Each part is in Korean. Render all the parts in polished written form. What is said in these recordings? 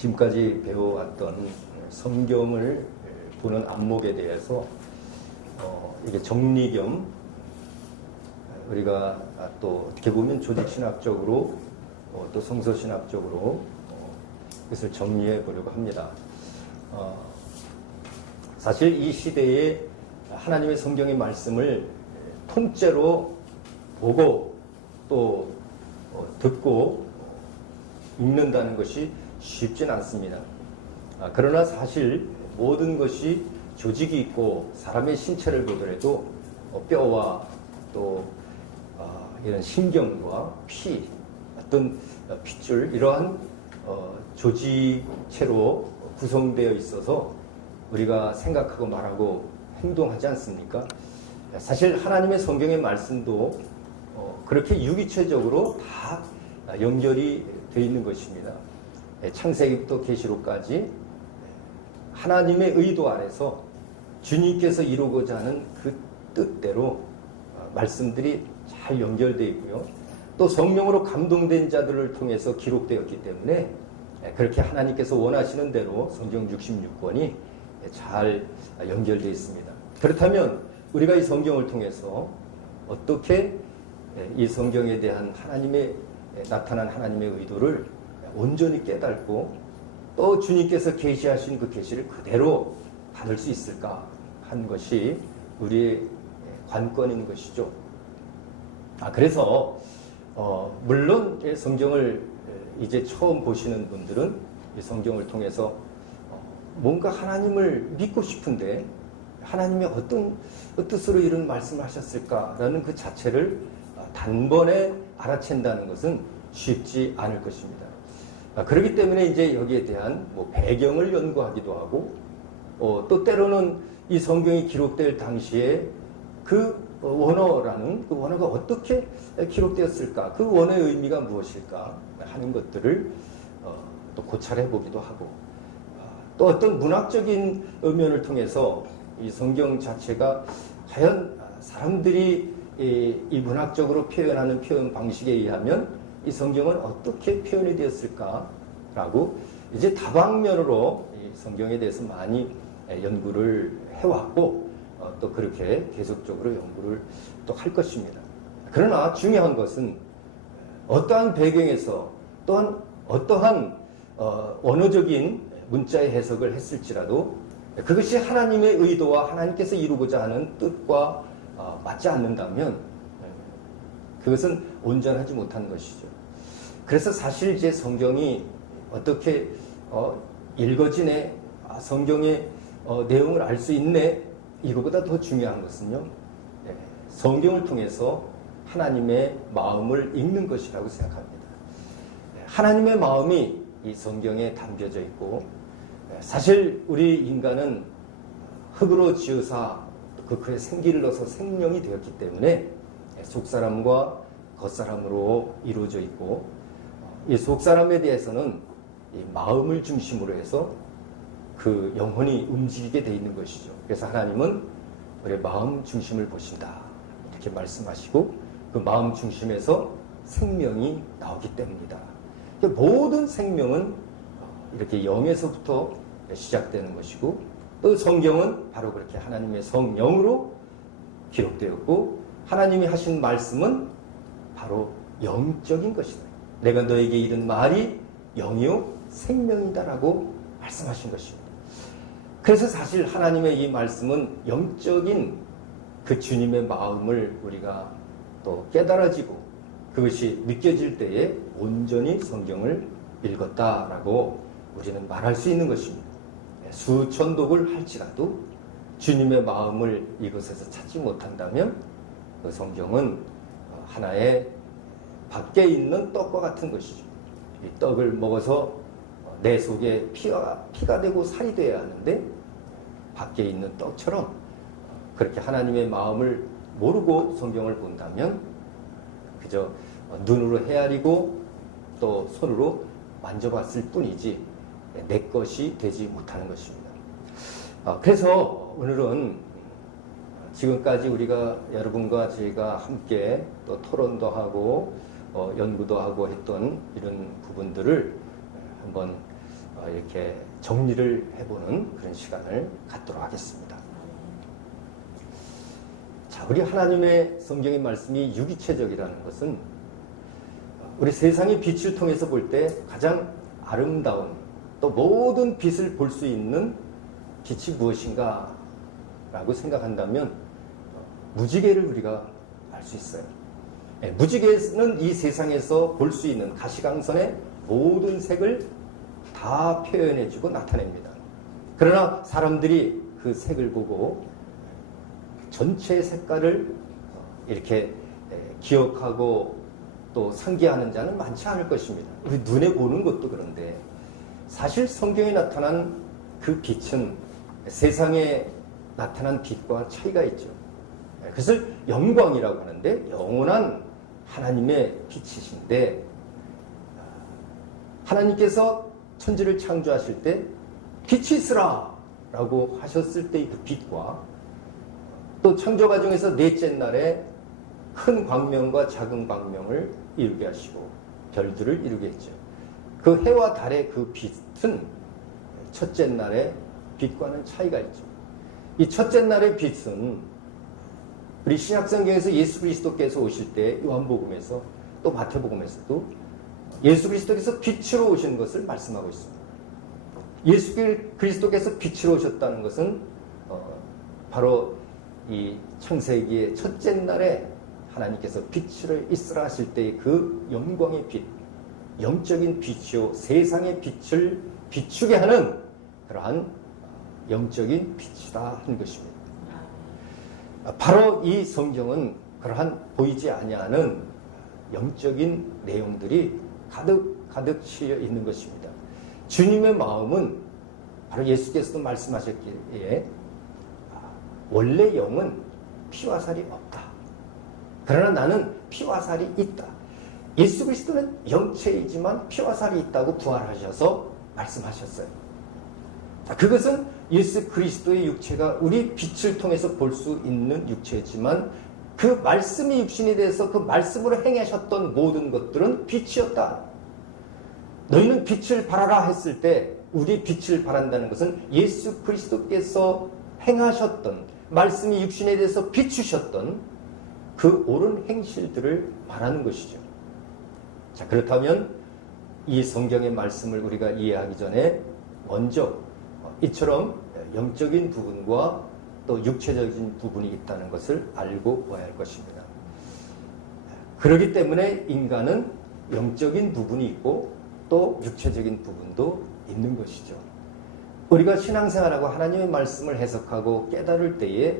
지금까지 배워왔던 성경을 보는 안목에 대해서 이게 정리 겸 우리가 또 어떻게 보면 조직신학적으로 또 성서신학적으로 그것을 정리해 보려고 합니다. 사실 이 시대에 하나님의 성경의 말씀을 통째로 보고 또 듣고 읽는다는 것이 쉽진 않습니다. 그러나 사실 모든 것이 조직이 있고 사람의 신체를 보더라도 뼈와 또 이런 신경과 피, 어떤 핏줄 이러한 조직체로 구성되어 있어서 우리가 생각하고 말하고 행동하지 않습니까? 사실 하나님의 성경의 말씀도 그렇게 유기체적으로 다 연결이 되어 있는 것입니다. 창세기부터 계시록까지 하나님의 의도 아래서 주님께서 이루고자 하는 그 뜻대로 말씀들이 잘 연결되어 있고요. 또 성령으로 감동된 자들을 통해서 기록되었기 때문에 그렇게 하나님께서 원하시는 대로 성경 66권이 잘 연결되어 있습니다. 그렇다면 우리가 이 성경을 통해서 어떻게 이 성경에 대한 나타난 하나님의 의도를 온전히 깨닫고 또 주님께서 계시하신 그 계시를 그대로 받을 수 있을까 하는 것이 우리의 관건인 것이죠. 그래서 물론 성경을 이제 처음 보시는 분들은 이 성경을 통해서 뭔가 하나님을 믿고 싶은데 하나님이 어떤 뜻으로 이런 말씀을 하셨을까라는 그 자체를 단번에 알아챈다는 것은 쉽지 않을 것입니다. 그렇기 때문에 이제 여기에 대한 배경을 연구하기도 하고 또 때로는 이 성경이 기록될 당시에 그 원어라는 그 원어가 어떻게 기록되었을까, 그 원어의 의미가 무엇일까 하는 것들을 또 고찰해 보기도 하고 또 어떤 문학적인 면을 통해서 이 성경 자체가 과연 사람들이 이 문학적으로 표현하는 표현 방식에 의하면 이 성경은 어떻게 표현이 되었을까라고 이제 다방면으로 이 성경에 대해서 많이 연구를 해왔고 또 그렇게 계속적으로 연구를 또 할 것입니다. 그러나 중요한 것은 어떠한 배경에서 또한 어떠한 언어적인 문자의 해석을 했을지라도 그것이 하나님의 의도와 하나님께서 이루고자 하는 뜻과 맞지 않는다면 그것은 온전하지 못한 것이죠. 그래서 사실 이제 성경이 어떻게 읽어지네, 성경의 내용을 알 수 있네, 이거보다 더 중요한 것은요, 성경을 통해서 하나님의 마음을 읽는 것이라고 생각합니다. 하나님의 마음이 이 성경에 담겨져 있고, 사실 우리 인간은 흙으로 지으사 그에 생기를 넣어서 생명이 되었기 때문에 속사람과 겉사람으로 이루어져 있고, 이 속사람에 대해서는 이 마음을 중심으로 해서 그 영혼이 움직이게 되어 있는 것이죠. 그래서 하나님은 우리의 마음 중심을 보신다 이렇게 말씀하시고 그 마음 중심에서 생명이 나오기 때문이다. 모든 생명은 이렇게 영에서부터 시작되는 것이고 또 성경은 바로 그렇게 하나님의 성령으로 기록되었고 하나님이 하신 말씀은 바로 영적인 것이다. 내가 너에게 이른 말이 영이요 생명이다라고 말씀하신 것입니다. 그래서 사실 하나님의 이 말씀은 영적인 그 주님의 마음을 우리가 또 깨달아지고 그것이 느껴질 때에 온전히 성경을 읽었다라고 우리는 말할 수 있는 것입니다. 수천독을 할지라도 주님의 마음을 이것에서 찾지 못한다면 그 성경은 하나의 밖에 있는 떡과 같은 것이죠. 이 떡을 먹어서 내 속에 피가 되고 살이 되어야 하는데 밖에 있는 떡처럼 그렇게 하나님의 마음을 모르고 성경을 본다면 그저 눈으로 헤아리고 또 손으로 만져봤을 뿐이지 내 것이 되지 못하는 것입니다. 그래서 오늘은 지금까지 우리가 여러분과 저희가 함께 또 토론도 하고 연구도 하고 했던 이런 부분들을 한번 이렇게 정리를 해보는 그런 시간을 갖도록 하겠습니다. 자, 우리 하나님의 성경의 말씀이 유기체적이라는 것은 우리 세상의 빛을 통해서 볼 때 가장 아름다운 또 모든 빛을 볼 수 있는 빛이 무엇인가 라고 생각한다면 무지개를 우리가 알 수 있어요. 무지개는 이 세상에서 볼 수 있는 가시광선의 모든 색을 다 표현해주고 나타냅니다. 그러나 사람들이 그 색을 보고 전체 색깔을 이렇게 기억하고 또 상기하는 자는 많지 않을 것입니다. 우리 눈에 보는 것도 그런데 사실 성경에 나타난 그 빛은 세상에 나타난 빛과 차이가 있죠. 그것을 영광이라고 하는데 영원한 하나님의 빛이신데 하나님께서 천지를 창조하실 때 빛이 있으라 라고 하셨을 때의 그 빛과 또 창조 과정에서 넷째 날에 큰 광명과 작은 광명을 이루게 하시고 별들을 이루게 했죠. 그 해와 달의 그 빛은 첫째 날의 빛과는 차이가 있죠. 이 첫째 날의 빛은 우리 신약성경에서 예수 그리스도께서 오실 때 요한복음에서 또 마태복음에서도 예수 그리스도께서 빛으로 오신 것을 말씀하고 있습니다. 예수 그리스도께서 빛으로 오셨다는 것은 바로 이 창세기의 첫째 날에 하나님께서 빛을 있으라 하실 때의 그 영광의 빛, 영적인 빛이요 세상의 빛을 비추게 하는 그러한 영적인 빛이다 하는 것입니다. 바로 이 성경은 그러한 보이지 아니하는 영적인 내용들이 가득 실려 있는 것입니다. 주님의 마음은 바로 예수께서도 말씀하셨기에 원래 영은 피와 살이 없다. 그러나 나는 피와 살이 있다. 예수 그리스도는 영체이지만 피와 살이 있다고 부활하셔서 말씀하셨어요. 그것은 예수 그리스도의 육체가 우리 빛을 통해서 볼 수 있는 육체지만 그 말씀이 육신이 돼서 그 말씀으로 행하셨던 모든 것들은 빛이었다. 너희는 빛을 발하라 했을 때 우리 빛을 발한다는 것은 예수 그리스도께서 행하셨던 말씀이 육신에 대해서 비추셨던 그 옳은 행실들을 말하는 것이죠. 자, 그렇다면 이 성경의 말씀을 우리가 이해하기 전에 먼저 이처럼 영적인 부분과 또 육체적인 부분이 있다는 것을 알고 봐야 할 것입니다. 그렇기 때문에 인간은 영적인 부분이 있고 또 육체적인 부분도 있는 것이죠. 우리가 신앙생활하고 하나님의 말씀을 해석하고 깨달을 때에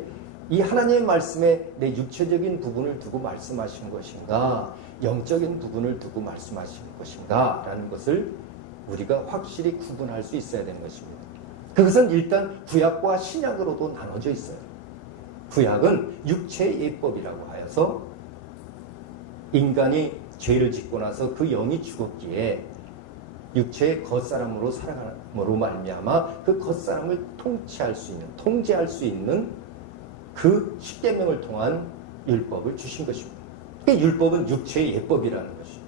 이 하나님의 말씀에 내 육체적인 부분을 두고 말씀하시는 것인가 영적인 부분을 두고 말씀하시는 것인가 라는 것을 우리가 확실히 구분할 수 있어야 되는 것입니다. 그것은 일단 구약과 신약으로도 나눠져 있어요. 구약은 육체의 예법이라고 하여서 인간이 죄를 짓고 나서 그 영이 죽었기에 육체의 겉사람으로 살아감으로 말미암아 그 겉사람을 통제할 수 있는 그 십계명을 통한 율법을 주신 것입니다. 율법은 육체의 예법이라는 것이죠.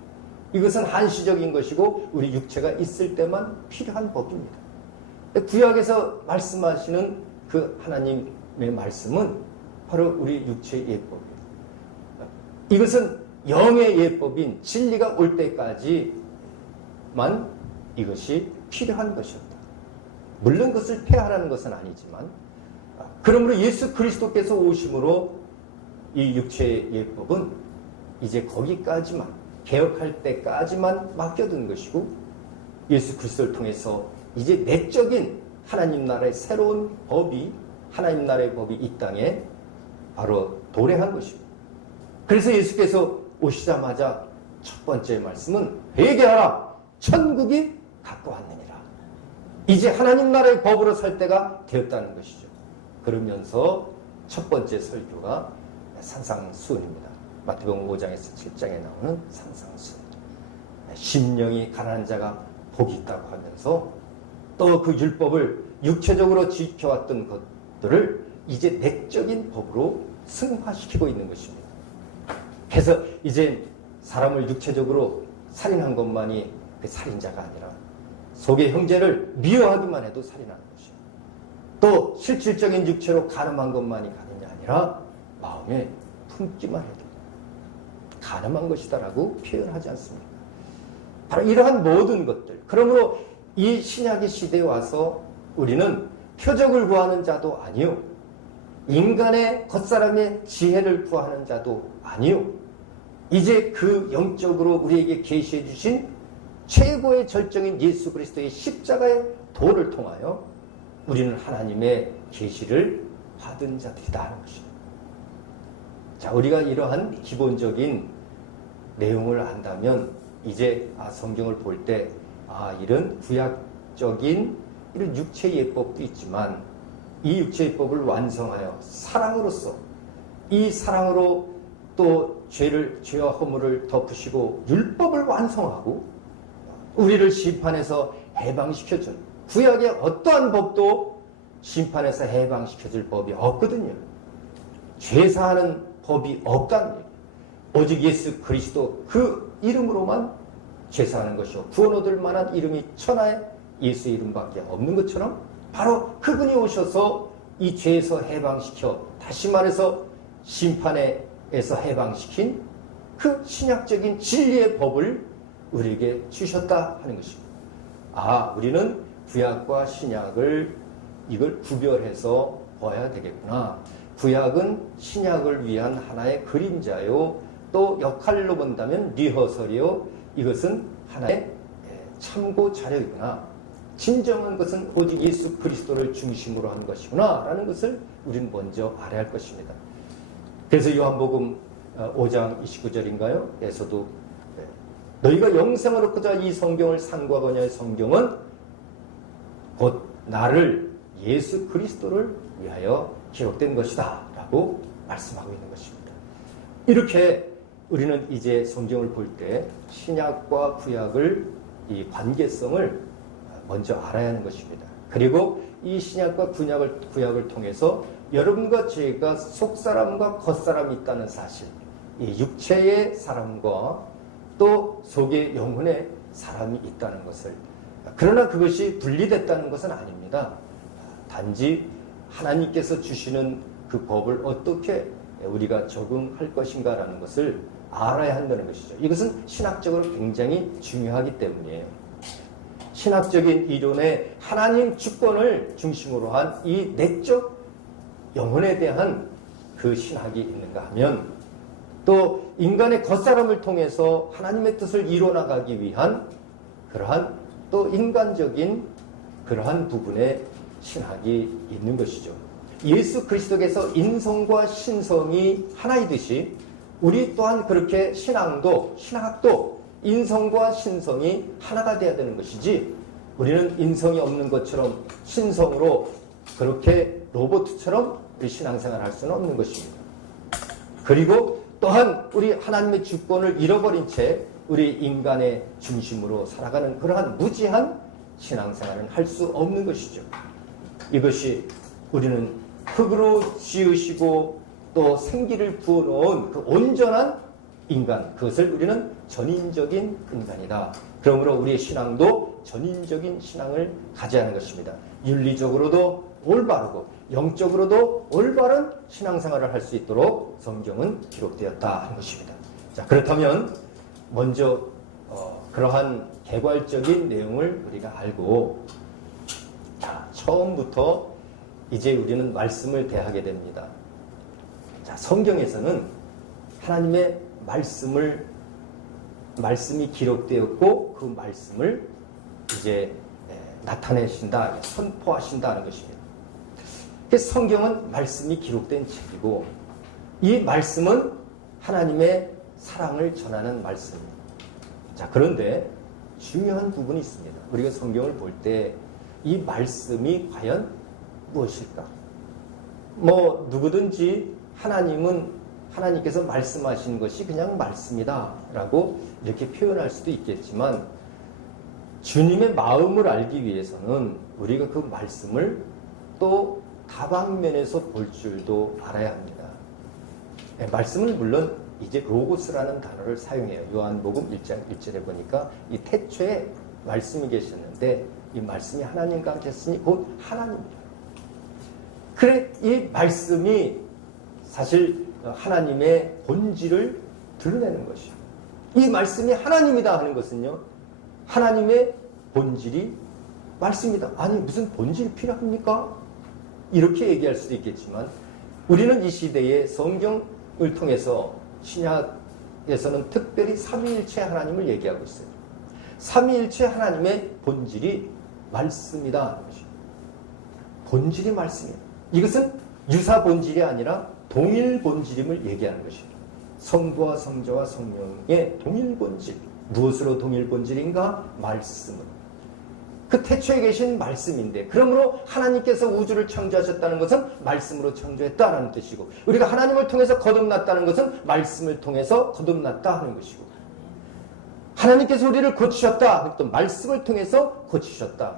이것은 한시적인 것이고 우리 육체가 있을 때만 필요한 법입니다. 구약에서 말씀하시는 그 하나님의 말씀은 바로 우리 육체의 예법이에요. 이것은 영의 예법인 진리가 올 때까지만 이것이 필요한 것이었다. 물론 그것을 폐하라는 것은 아니지만 그러므로 예수 그리스도께서 오심으로 이 육체의 예법은 이제 거기까지만 개혁할 때까지만 맡겨둔 것이고 예수 그리스도를 통해서 이제 내적인 하나님 나라의 새로운 법이 하나님 나라의 법이 이 땅에 바로 도래한 것입니다. 그래서 예수께서 오시자마자 첫 번째 말씀은 회개하라 천국이 가까웠느니라. 이제 하나님 나라의 법으로 살 때가 되었다는 것이죠. 그러면서 첫 번째 설교가 산상수훈입니다. 마태복음 5장에서 7장에 나오는 산상수훈. 심령이 가난한 자가 복이 있다고 하면서 또 그 율법을 육체적으로 지켜왔던 것들을 이제 내적인 법으로 승화시키고 있는 것입니다. 그래서 이제 사람을 육체적으로 살인한 것만이 그 살인자가 아니라 속의 형제를 미워하기만 해도 살인하는 것이요. 또 실질적인 육체로 간음한 것만이 가는게 아니라 마음에 품기만 해도 간음한 것이다라고 표현하지 않습니까? 바로 이러한 모든 것들. 그러므로 이 신약의 시대에 와서 우리는 표적을 구하는 자도 아니요, 인간의 겉사람의 지혜를 구하는 자도 아니요, 이제 그 영적으로 우리에게 계시해 주신 최고의 절정인 예수 그리스도의 십자가의 도를 통하여 우리는 하나님의 계시를 받은 자들이다 하는 것입니다. 자, 우리가 이러한 기본적인 내용을 안다면 이제 성경을 볼 때 이런 구약적인 이런 육체 예법도 있지만 이 육체 예법을 완성하여 사랑으로서, 이 사랑으로 또 죄와 허물을 덮으시고 율법을 완성하고 우리를 심판에서 해방시켜준, 구약의 어떠한 법도 심판에서 해방시켜줄 법이 없거든요. 죄사하는 법이 없다는 얘기예요. 오직 예수 그리스도 그 이름으로만 죄사하는 것이요, 구원 얻을 만한 이름이 천하에 예수의 이름밖에 없는 것처럼 바로 그분이 오셔서 이 죄에서 해방시켜, 다시 말해서 심판에서 해방시킨 그 신약적인 진리의 법을 우리에게 주셨다 하는 것입니다. 우리는 구약과 신약을 이걸 구별해서 봐야 되겠구나. 구약은 신약을 위한 하나의 그림자요, 또 역할로 본다면 리허설이요, 이것은 하나의 참고 자료이구나. 진정한 것은 오직 예수 그리스도를 중심으로 한 것이구나 라는 것을 우리는 먼저 알아야 할 것입니다. 그래서 요한복음 5장 29절인가요? 에서도 너희가 영생을 얻고자 이 성경을 상고하거냐의 성경은 곧 나를, 예수 그리스도를 위하여 기록된 것이다 라고 말씀하고 있는 것입니다. 이렇게 우리는 이제 성경을 볼 때 신약과 구약을, 이 관계성을 먼저 알아야 하는 것입니다. 그리고 이 신약과 구약을 통해서 여러분과 제가 속사람과 겉사람이 있다는 사실, 이 육체의 사람과 또 속의 영혼의 사람이 있다는 것을, 그러나 그것이 분리됐다는 것은 아닙니다. 단지 하나님께서 주시는 그 법을 어떻게 우리가 적응할 것인가라는 것을 알아야 한다는 것이죠. 이것은 신학적으로 굉장히 중요하기 때문이에요. 신학적인 이론에 하나님 주권을 중심으로 한 이 내적 영혼에 대한 그 신학이 있는가 하면, 또 인간의 겉사람을 통해서 하나님의 뜻을 이뤄나가기 위한 그러한 또 인간적인 그러한 부분의 신학이 있는 것이죠. 예수 그리스도께서 인성과 신성이 하나이듯이 우리 또한 그렇게 신학도 인성과 신성이 하나가 되어야 되는 것이지, 우리는 인성이 없는 것처럼 신성으로 그렇게 로봇처럼 우리 신앙생활을 할 수는 없는 것입니다. 그리고 또한 우리 하나님의 주권을 잃어버린 채 우리 인간의 중심으로 살아가는 그러한 무지한 신앙생활은 할 수 없는 것이죠. 이것이 우리는 흙으로 지으시고 또 생기를 부어놓은 그 온전한 인간, 그것을 우리는 전인적인 인간이다. 그러므로 우리의 신앙도 전인적인 신앙을 가져야 하는 것입니다. 윤리적으로도 올바르고 영적으로도 올바른 신앙생활을 할 수 있도록 성경은 기록되었다 하는 것입니다. 자, 그렇다면 먼저 그러한 개괄적인 내용을 우리가 알고, 자, 처음부터 이제 우리는 말씀을 대하게 됩니다. 자, 성경에서는 하나님의 말씀이 기록되었고 그 말씀을 이제 나타내신다, 선포하신다는 것입니다. 그래서 성경은 말씀이 기록된 책이고, 이 말씀은 하나님의 사랑을 전하는 말씀입니다. 자, 그런데 중요한 부분이 있습니다. 우리가 성경을 볼 때 이 말씀이 과연 무엇일까? 누구든지 하나님께서 말씀하신 것이 그냥 말씀이다 라고 이렇게 표현할 수도 있겠지만, 주님의 마음을 알기 위해서는 우리가 그 말씀을 또 다방면에서 볼 줄도 알아야 합니다. 말씀은 물론 이제 로고스라는 단어를 사용해요. 요한복음 1장 1절에 보니까 이 태초에 말씀이 계셨는데 이 말씀이 하나님과 함께 했으니 곧 하나님이다. 그래 이 말씀이 사실 하나님의 본질을 드러내는 것이요. 이 말씀이 하나님이다 하는 것은요. 하나님의 본질이 말씀이다. 아니 무슨 본질이 필요합니까? 이렇게 얘기할 수도 있겠지만 우리는 이 시대에 성경을 통해서 신약에서는 특별히 삼위일체 하나님을 얘기하고 있어요. 삼위일체 하나님의 본질이 말씀이다 하는 것이죠. 본질이 말씀이에요. 이것은 유사 본질이 아니라 동일 본질임을 얘기하는 것입니다. 성부와 성자와 성령의 동일 본질. 무엇으로 동일 본질인가? 말씀으로. 그 태초에 계신 말씀인데 그러므로 하나님께서 우주를 창조하셨다는 것은 말씀으로 창조했다라는 뜻이고 우리가 하나님을 통해서 거듭났다는 것은 말씀을 통해서 거듭났다 하는 것이고 하나님께서 우리를 고치셨다. 또 말씀을 통해서 고치셨다.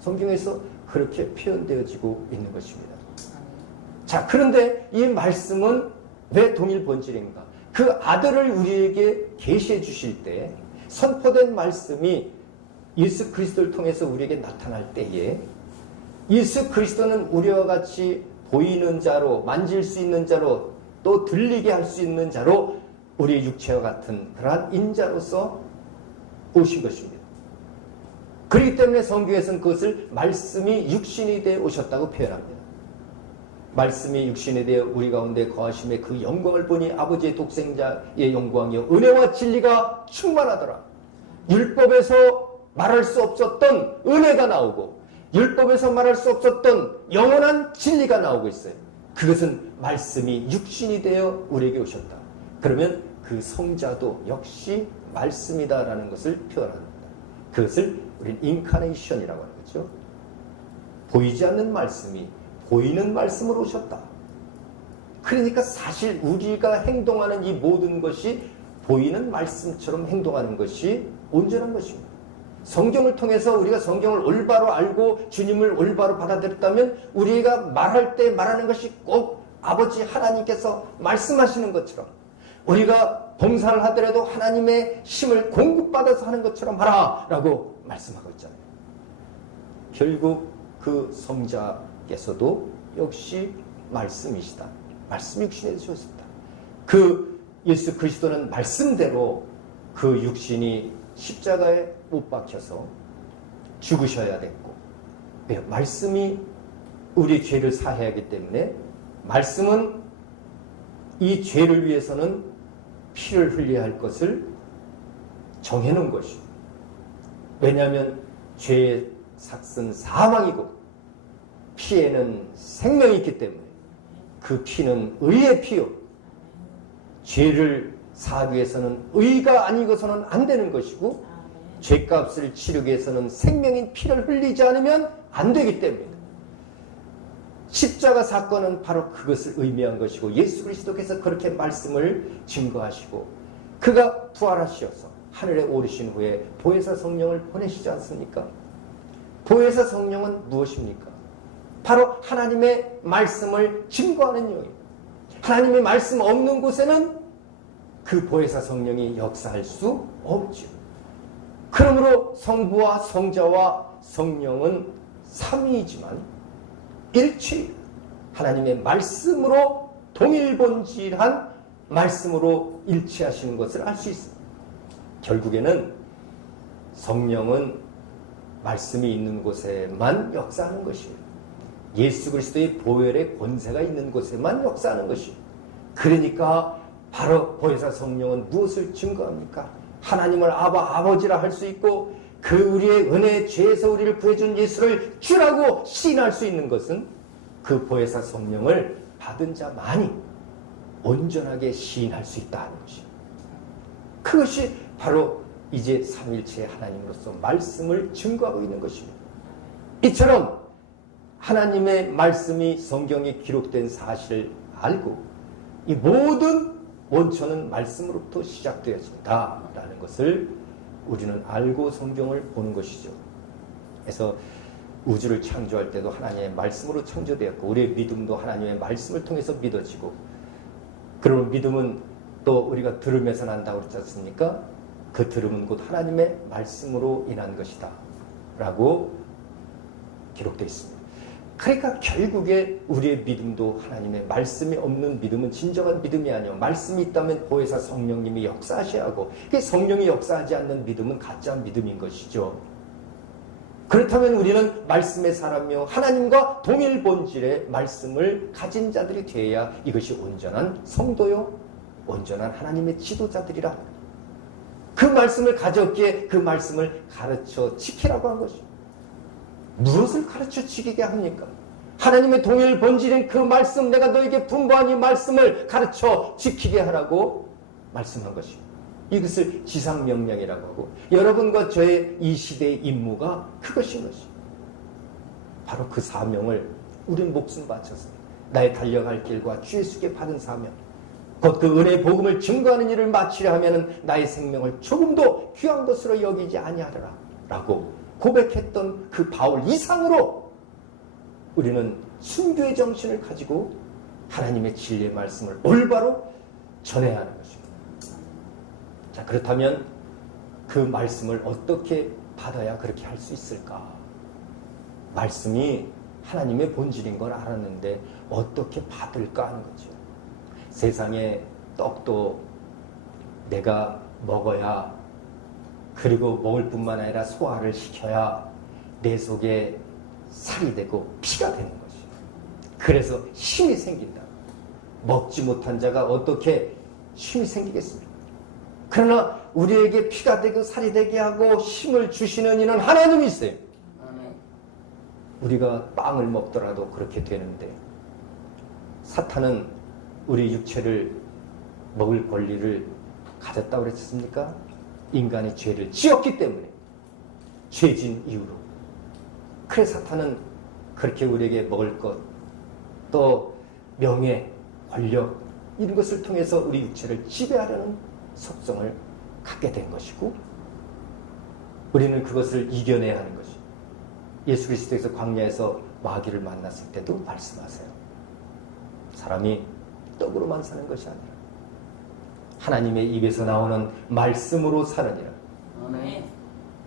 성경에서 그렇게 표현되어지고 있는 것입니다. 자, 그런데 이 말씀은 왜 동일 본질인가? 그 아들을 우리에게 계시해 주실 때 선포된 말씀이 예수 그리스도를 통해서 우리에게 나타날 때에 예수 그리스도는 우리와 같이 보이는 자로, 만질 수 있는 자로, 또 들리게 할 수 있는 자로 우리의 육체와 같은 그러한 인자로서 오신 것입니다. 그렇기 때문에 성경에서는 그것을 말씀이 육신이 되어 오셨다고 표현합니다. 말씀이 육신이 되어 우리 가운데 거하심에 그 영광을 보니 아버지의 독생자의 영광이요 은혜와 진리가 충만하더라. 율법에서 말할 수 없었던 은혜가 나오고 율법에서 말할 수 없었던 영원한 진리가 나오고 있어요. 그것은 말씀이 육신이 되어 우리에게 오셨다. 그러면 그 성자도 역시 말씀이다라는 것을 표현합니다. 그것을 우리는 인카네이션이라고 하는 거죠. 보이지 않는 말씀이 보이는 말씀으로 오셨다. 그러니까 사실 우리가 행동하는 이 모든 것이 보이는 말씀처럼 행동하는 것이 온전한 것입니다. 성경을 통해서 우리가 성경을 올바로 알고 주님을 올바로 받아들였다면 우리가 말할 때 말하는 것이 꼭 아버지 하나님께서 말씀하시는 것처럼 우리가 봉사를 하더라도 하나님의 힘을 공급받아서 하는 것처럼 하라 라고 말씀하고 있잖아요. 결국 그 성자께서도 역시 말씀이시다. 말씀 육신에 주셨다. 그 예수 그리스도는 말씀대로 그 육신이 십자가에 못 박혀서 죽으셔야 됐고 왜요? 말씀이 우리 죄를 사해야 하기 때문에 말씀은 이 죄를 위해서는 피를 흘려야 할 것을 정해놓은 것이고 왜냐하면 죄의 삭은 사망이고 피에는 생명이 있기 때문에 그 피는 의의 피요 죄를 사하기 위해서는 의가 아니고서는 안 되는 것이고 죄값을 치르기 위해서는 생명인 피를 흘리지 않으면 안 되기 때문입니다. 십자가 사건은 바로 그것을 의미한 것이고 예수 그리스도께서 그렇게 말씀을 증거하시고 그가 부활하셔서 하늘에 오르신 후에 보혜사 성령을 보내시지 않습니까? 보혜사 성령은 무엇입니까? 바로 하나님의 말씀을 증거하는 영입니다. 하나님의 말씀 없는 곳에는 그 보혜사 성령이 역사할 수 없죠. 그러므로 성부와 성자와 성령은 삼위이지만 일치 하나님의 말씀으로 동일본질한 말씀으로 일치하시는 것을 알 수 있습니다. 결국에는 성령은 말씀이 있는 곳에만 역사하는 것이에요. 예수 그리스도의 보혈의 권세가 있는 곳에만 역사하는 것이에요. 그러니까 바로 보혜사 성령은 무엇을 증거합니까? 하나님을 아버지라 할 수 있고 그 우리의 은혜의 죄에서 우리를 구해준 예수를 주라고 시인할 수 있는 것은 그 보혜사 성령을 받은 자만이 온전하게 시인할 수 있다는 것입니다. 그것이 바로 이제 삼일체의 하나님으로서 말씀을 증거하고 있는 것입니다. 이처럼 하나님의 말씀이 성경에 기록된 사실을 알고 이 모든 원천은 말씀으로부터 시작되었습니다라는 것을 우리는 알고 성경을 보는 것이죠. 그래서 우주를 창조할 때도 하나님의 말씀으로 창조되었고 우리의 믿음도 하나님의 말씀을 통해서 믿어지고 그러면 믿음은 또 우리가 들으면서 난다고 그랬지 않습니까? 그 들음은 곧 하나님의 말씀으로 인한 것이다 라고 기록되어 있습니다. 그러니까 결국에 우리의 믿음도 하나님의 말씀이 없는 믿음은 진정한 믿음이 아니요, 말씀이 있다면 보혜사 성령님이 역사하셔야 하고, 성령이 역사하지 않는 믿음은 가짜 믿음인 것이죠. 그렇다면 우리는 말씀의 사람이요 하나님과 동일 본질의 말씀을 가진 자들이 되어야 이것이 온전한 성도요 온전한 하나님의 지도자들이라. 그 말씀을 가졌기에 그 말씀을 가르쳐 지키라고 한 것이죠. 무엇을 가르쳐 지키게 합니까? 하나님의 동일 본질인 그 말씀, 내가 너에게 분부한 이 말씀을 가르쳐 지키게 하라고 말씀한 것이죠. 이것을 지상명령이라고 하고, 여러분과 저의 이 시대의 임무가 그것인 것이죠. 바로 그 사명을 우린 목숨 바쳐서 나의 달려갈 길과 주 예수께 받은 사명, 곧 그 은혜의 복음을 증거하는 일을 마치려 하면 나의 생명을 조금도 귀한 것으로 여기지 아니하리라 라고 고백했던 그 바울 이상으로 우리는 순교의 정신을 가지고 하나님의 진리의 말씀을 올바로 전해야 하는 것입니다. 자, 그렇다면 그 말씀을 어떻게 받아야 그렇게 할 수 있을까? 말씀이 하나님의 본질인 걸 알았는데 어떻게 받을까 하는 거죠. 세상에 떡도 내가 먹어야, 그리고 먹을 뿐만 아니라 소화를 시켜야 내 속에 살이 되고 피가 되는 것이에요. 그래서 힘이 생긴다. 먹지 못한 자가 어떻게 힘이 생기겠습니까? 그러나 우리에게 피가 되고 살이 되게 하고 힘을 주시는 이는 하나님이세요. 우리가 빵을 먹더라도 그렇게 되는데, 사탄은 우리 육체를 먹을 권리를 가졌다고 그랬습니까? 인간이 죄를 지었기 때문에, 죄진 이후로. 그래서 사탄은 그렇게 우리에게 먹을 것, 또 명예, 권력, 이런 것을 통해서 우리 육체를 지배하려는 속성을 갖게 된 것이고, 우리는 그것을 이겨내야 하는 것이죠. 예수 그리스도께서 광야에서 마귀를 만났을 때도 말씀하세요. 사람이 떡으로만 사는 것이 아니라 하나님의 입에서 나오는 말씀으로 사느니라.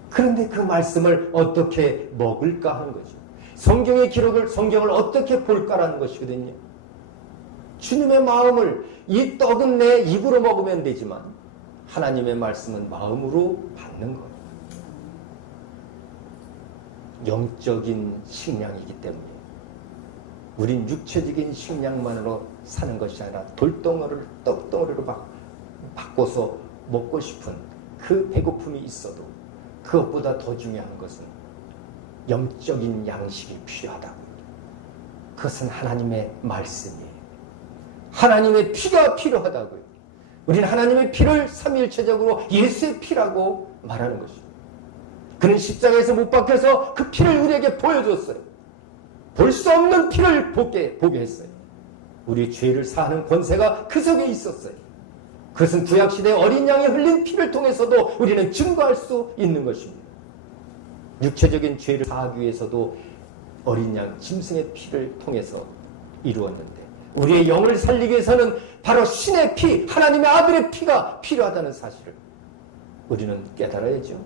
그런데 그 말씀을 어떻게 먹을까 하는 거죠. 성경의 기록을, 성경을 어떻게 볼까라는 것이거든요. 주님의 마음을, 이 떡은 내 입으로 먹으면 되지만 하나님의 말씀은 마음으로 받는 거예요. 영적인 식량이기 때문에 우린 육체적인 식량만으로 사는 것이 아니라 돌덩어리를 떡덩어리로 바꿔서 먹고 싶은 그 배고픔이 있어도 그것보다 더 중요한 것은 영적인 양식이 필요하다고요. 그것은 하나님의 말씀이에요. 하나님의 피가 필요하다고요. 우리는 하나님의 피를 삼위일체적으로 예수의 피라고 말하는 것입니다. 그는 십자가에서 못 박혀서 그 피를 우리에게 보여줬어요. 볼 수 없는 피를 보게 했어요. 우리 죄를 사하는 권세가 그 속에 있었어요. 그것은 구약시대의 어린 양이 흘린 피를 통해서도 우리는 증거할 수 있는 것입니다. 육체적인 죄를 사하기 위해서도 어린 양 짐승의 피를 통해서 이루었는데, 우리의 영을 살리기 위해서는 바로 신의 피, 하나님의 아들의 피가 필요하다는 사실을 우리는 깨달아야죠.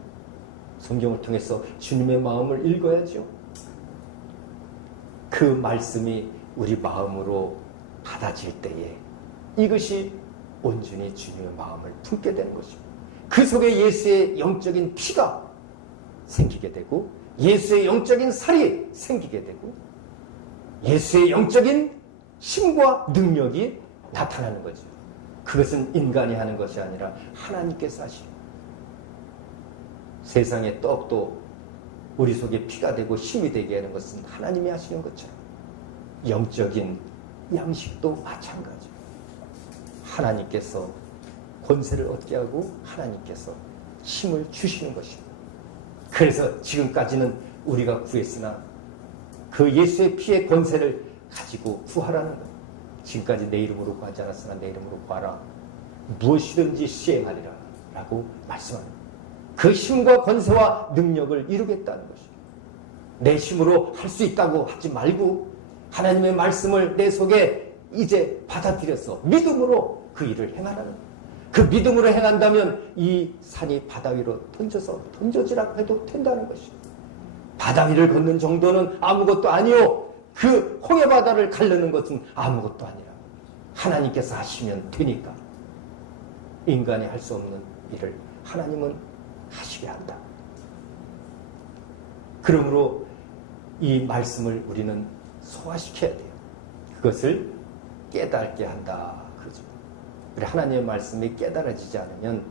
성경을 통해서 주님의 마음을 읽어야죠. 그 말씀이 우리 마음으로 받아질 때에 이것이 온전히 주님의 마음을 품게 되는 것입니다. 그 속에 예수의 영적인 피가 생기게 되고, 예수의 영적인 살이 생기게 되고, 예수의 영적인 힘과 능력이 나타나는 거죠. 그것은 인간이 하는 것이 아니라 하나님께서 하시는. 세상의 떡도 우리 속에 피가 되고 힘이 되게 하는 것은 하나님이 하시는 것처럼 영적인 양식도 마찬가지예요. 하나님께서 권세를 얻게 하고 하나님께서 힘을 주시는 것입니다. 그래서 지금까지는 우리가 구했으나 그 예수의 피의 권세를 가지고 구하라는 거예요. 지금까지 내 이름으로 구하지 않았으나 내 이름으로 구하라. 무엇이든지 시행하리라 라고 말씀합니다. 그 힘과 권세와 능력을 이루겠다는 것입니다. 내 힘으로 할 수 있다고 하지 말고 하나님의 말씀을 내 속에 이제 받아들여서 믿음으로 그 일을 행하라는 거예요. 그 믿음으로 행한다면 이 산이 바다 위로 던져지라 해도 된다는 것이에요. 바다 위를 걷는 정도는 아무것도 아니요. 그 홍해 바다를 가르는 것은 아무것도 아니라 하나님께서 하시면 되니까. 인간이 할 수 없는 일을 하나님은 하시게 한다. 그러므로 이 말씀을 우리는 소화시켜야 돼요. 그것을 깨닫게 한다. 그러죠. 우리 하나님의 말씀이 깨달아지지 않으면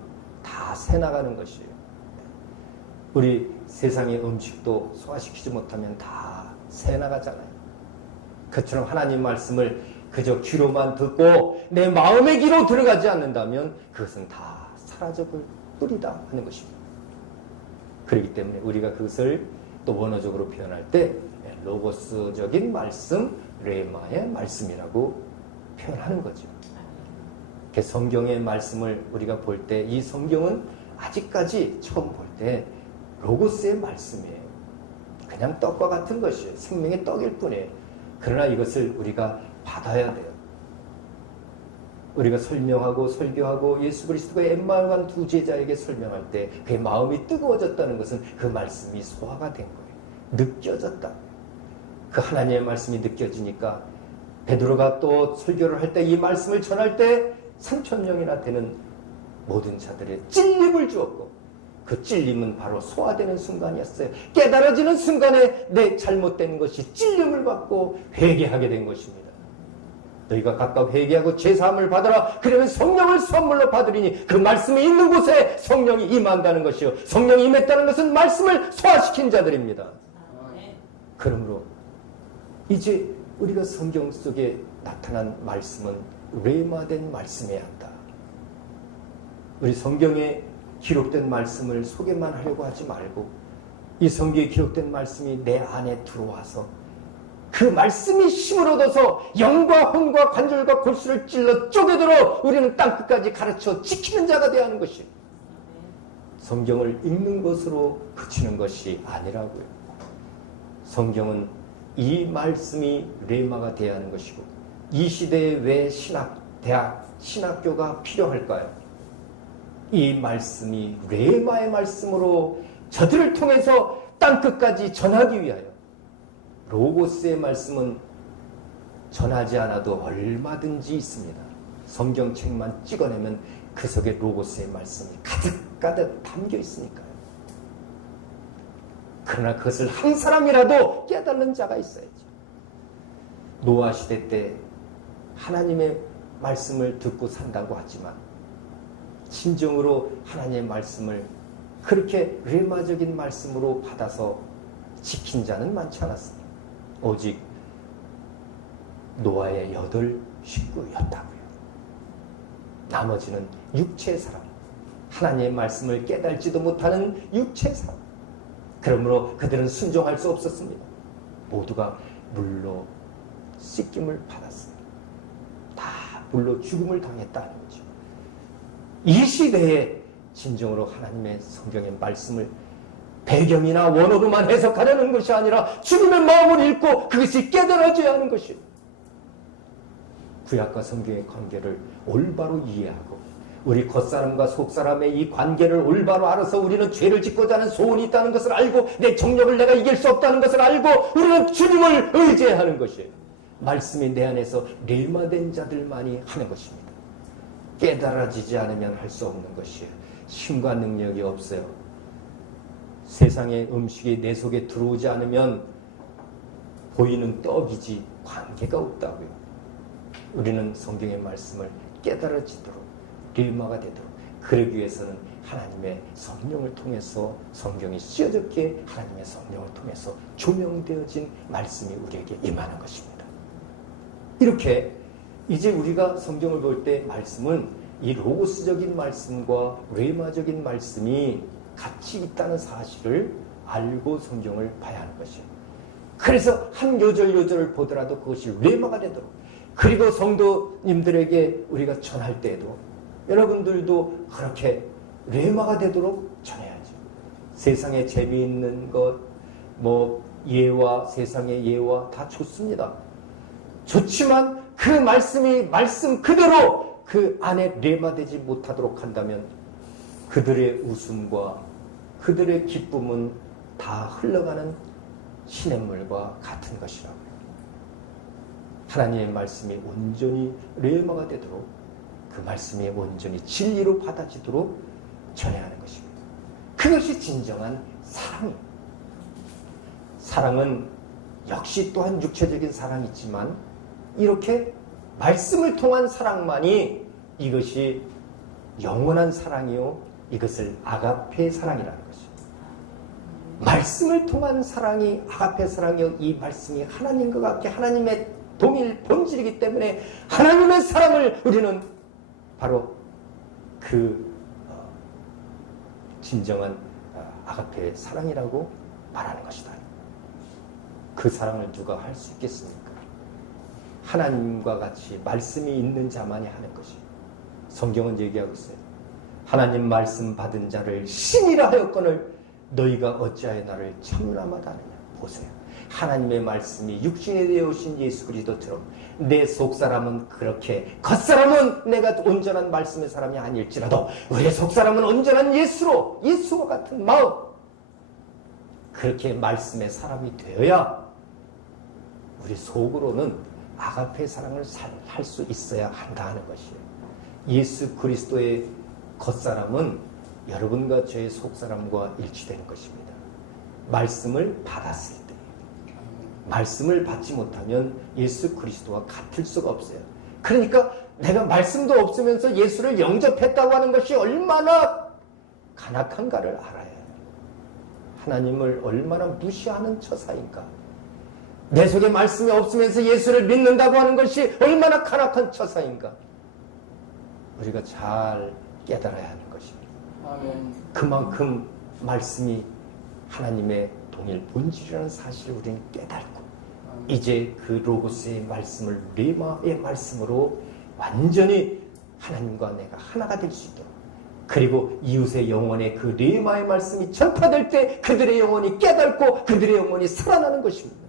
다 새나가는 것이에요. 우리 세상의 음식도 소화시키지 못하면 다 새나가잖아요. 그처럼 하나님 말씀을 그저 귀로만 듣고 내 마음의 귀로 들어가지 않는다면 그것은 다 사라져볼 뿐이다 하는 것입니다. 그렇기 때문에 우리가 그것을 또 원어적으로 표현할 때 로고스적인 말씀, 레마의 말씀이라고 표현하는 거죠. 성경의 말씀을 우리가 볼 때 이 성경은 아직까지 처음 볼 때 로고스의 말씀이에요. 그냥 떡과 같은 것이에요. 생명의 떡일 뿐이에요. 그러나 이것을 우리가 받아야 돼요. 우리가 설명하고 설교하고 예수 그리스도가 엠마오 간 두 제자에게 설명할 때 그의 마음이 뜨거워졌다는 것은 그 말씀이 소화가 된 거예요. 느껴졌다. 그 하나님의 말씀이 느껴지니까 베드로가 또 설교를 할 때 이 말씀을 전할 때 3,000명이나 되는 모든 자들의 찔림을 주었고 그 찔림은 바로 소화되는 순간이었어요. 깨달아지는 순간에 내 잘못된 것이 찔림을 받고 회개하게 된 것입니다. 너희가 각각 회개하고 제사함을 받아라. 그러면 성령을 선물로 받으리니 그 말씀이 있는 곳에 성령이 임한다는 것이요. 성령이 임했다는 것은 말씀을 소화시킨 자들입니다. 그러므로 이제 우리가 성경 속에 나타난 말씀은 레마된 말씀이어야 한다. 우리 성경에 기록된 말씀을 소개만 하려고 하지 말고 이 성경에 기록된 말씀이 내 안에 들어와서 그 말씀이 힘을 얻어서 영과 혼과 관절과 골수를 찔러 쪼개도록 우리는 땅끝까지 가르쳐 지키는 자가 되어야 하는 것이 성경을 읽는 것으로 그치는 것이 아니라고요. 성경은 이 말씀이 레마가 되어야 하는 것이고 이 시대에 왜 대학, 신학교가 필요할까요? 이 말씀이 레마의 말씀으로 저들을 통해서 땅끝까지 전하기 위하여 로고스의 말씀은 전하지 않아도 얼마든지 있습니다. 성경책만 찍어내면 그 속에 로고스의 말씀이 가득가득 담겨 있으니까요. 그러나 그것을 한 사람이라도 깨닫는 자가 있어야죠. 노아 시대 때 하나님의 말씀을 듣고 산다고 하지만 진정으로 하나님의 말씀을 그렇게 레마적인 말씀으로 받아서 지킨 자는 많지 않았습니다. 오직 노아의 8 식구였다고요. 나머지는 육체의 사람, 하나님의 말씀을 깨달지도 못하는 육체의 사람. 그러므로 그들은 순종할 수 없었습니다. 모두가 물로 씻김을 받았습니다. 다 물로 죽음을 당했다는 거죠. 이 시대에 진정으로 하나님의 성경의 말씀을 배경이나 원어로만 해석하려는 것이 아니라 주님의 마음을 읽고 그것이 깨달아져야 하는 것이에요. 구약과 성경의 관계를 올바로 이해하고 우리 겉사람과 속사람의 이 관계를 올바로 알아서 우리는 죄를 짓고자 하는 소원이 있다는 것을 알고 내 정력을 내가 이길 수 없다는 것을 알고 우리는 주님을 의지해야 하는 것이에요. 말씀이 내 안에서 레마된 자들만이 하는 것입니다. 깨달아지지 않으면 할 수 없는 것이에요. 힘과 능력이 없어요. 세상의 음식이 내 속에 들어오지 않으면 보이는 떡이지 관계가 없다고요. 우리는 성경의 말씀을 깨달아지도록 레마가 되도록 그러기 위해서는 하나님의 성령을 통해서 성경이 쓰여졌기에 하나님의 성령을 통해서 조명되어진 말씀이 우리에게 임하는 것입니다. 이렇게 이제 우리가 성경을 볼 때 말씀은 이 로고스적인 말씀과 레마적인 말씀이 같이 있다는 사실을 알고 성경을 봐야 하는 것이에요. 그래서 한 요절요절을 보더라도 그것이 레마가 되도록 그리고 성도님들에게 우리가 전할 때에도 여러분들도 그렇게 레마가 되도록 전해야죠. 세상에 재미있는 것, 예와 세상의 예와 다 좋습니다. 좋지만 그 말씀이 말씀 그대로 그 안에 레마되지 못하도록 한다면 그들의 웃음과 그들의 기쁨은 다 흘러가는 시냇물과 같은 것이라고요. 하나님의 말씀이 온전히 레마가 되도록 그 말씀이 온전히 진리로 받아지도록 전해야 하는 것입니다. 그것이 진정한 사랑입니다. 사랑은 역시 또한 육체적인 사랑이지만 이렇게 말씀을 통한 사랑만이 이것이 영원한 사랑이요 이것을 아가페 사랑이라는 것입니다. 말씀을 통한 사랑이 아가페 사랑이요 이 말씀이 하나님과 같게 하나님의 동일 본질이기 때문에 하나님의 사랑을 우리는 바로 그 진정한 아가페 사랑이라고 말하는 것이다. 그 사랑을 누가 할 수 있겠습니까? 하나님과 같이 말씀이 있는 자만이 하는 것입니다. 성경은 얘기하고 있어요. 하나님 말씀 받은 자를 신이라 하였거늘 너희가 어찌하여 나를 천하마다 하느냐. 보세요. 하나님의 말씀이 육신에 되어 오신 예수 그리스도처럼 내 속사람은 그렇게 겉사람은 내가 온전한 말씀의 사람이 아닐지라도 우리의 속사람은 온전한 예수와 같은 마음 그렇게 말씀의 사람이 되어야 우리 속으로는 아가페 사랑을 할 수 있어야 한다 하는 것이에요. 예수 그리스도의 겉사람은 여러분과 저의 속사람과 일치되는 것입니다. 말씀을 받았을 때 말씀을 받지 못하면 예수 그리스도와 같을 수가 없어요. 그러니까 내가 말씀도 없으면서 예수를 영접했다고 하는 것이 얼마나 간악한가를 알아야 해요. 하나님을 얼마나 무시하는 처사인가. 내 속에 말씀이 없으면서 예수를 믿는다고 하는 것이 얼마나 간악한 처사인가. 우리가 잘 깨달아야 하는 것입니다. 아멘. 그만큼 말씀이 하나님의 동일 본질이라는 사실을 우리는 깨닫고 이제 그 로고스의 말씀을 레마의 말씀으로 완전히 하나님과 내가 하나가 될 수 있도록 그리고 이웃의 영혼에 그 레마의 말씀이 전파될 때 그들의 영혼이 깨닫고 그들의 영혼이 살아나는 것입니다.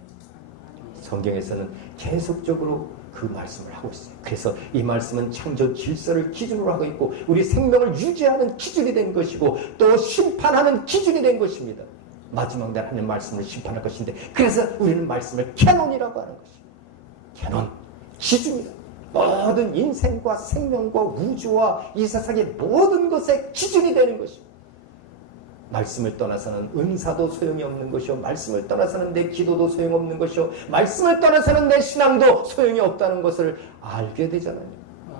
성경에서는 계속적으로 그 말씀을 하고 있어요. 그래서 이 말씀은 창조 질서를 기준으로 하고 있고 우리 생명을 유지하는 기준이 된 것이고 또 심판하는 기준이 된 것입니다. 마지막 날 하는 말씀을 심판할 것인데 그래서 우리는 말씀을 캐논이라고 하는 것입니다. 캐논, 기준이다. 모든 인생과 생명과 우주와 이 세상의 모든 것의 기준이 되는 것입니다. 말씀을 떠나서는 은사도 소용이 없는 것이요 말씀을 떠나서는 내 기도도 소용없는 것이요 말씀을 떠나서는 내 신앙도 소용이 없다는 것을 알게 되잖아요.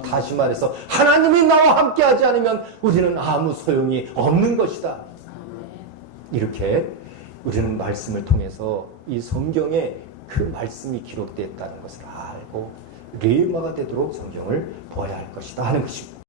다시 말해서 하나님이 나와 함께 하지 않으면 우리는 아무 소용이 없는 것이다. 이렇게 우리는 말씀을 통해서 이 성경에 그 말씀이 기록되어 있다는 것을 알고 레마가 되도록 성경을 보아야 할 것이다 하는 것입니다.